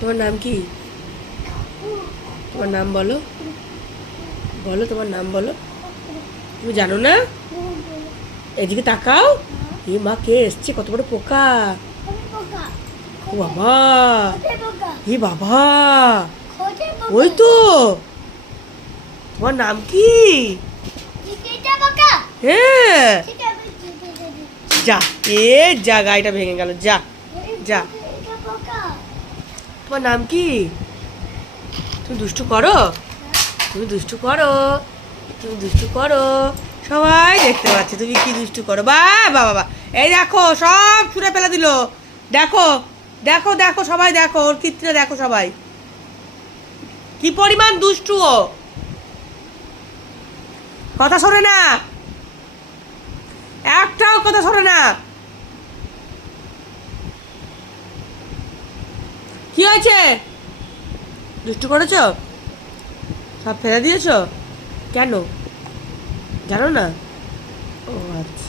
তোমার নাম কি? তোমার নাম বলো, বলো তোমার নাম বলো। তুমি জানো না? এদিকে তাকাও। এ মা, কে এসছে? কত বড় পোকা! ও বাবা, এ বাবা, ওই তো। তোমার নাম কি? হ্যাঁ, যা, এ যা, গাড়িটা ভেঙে গেল, যা যা। তোমার নাম কি? তুমি দুষ্টু করো, তুমি দুষ্টু করো, তুমি দুষ্টু করো, সবাই দেখতে পাচ্ছে তুমি কি দুষ্টু করো। বা বাবা বাবা, এই দেখো সব ছুঁড়ে ফেলে দিল। দেখো দেখো দেখো, সবাই দেখো ওর কীর্তিটা দেখো সবাই, কি পরিমাণ দুষ্টু ও। কথা শোনে না, একটাও কথা শোনে না। কি হয়েছে? দুষ্টু করেছো? সব ফেলে দিয়েছো? কেন জানো না? ও আচ্ছা।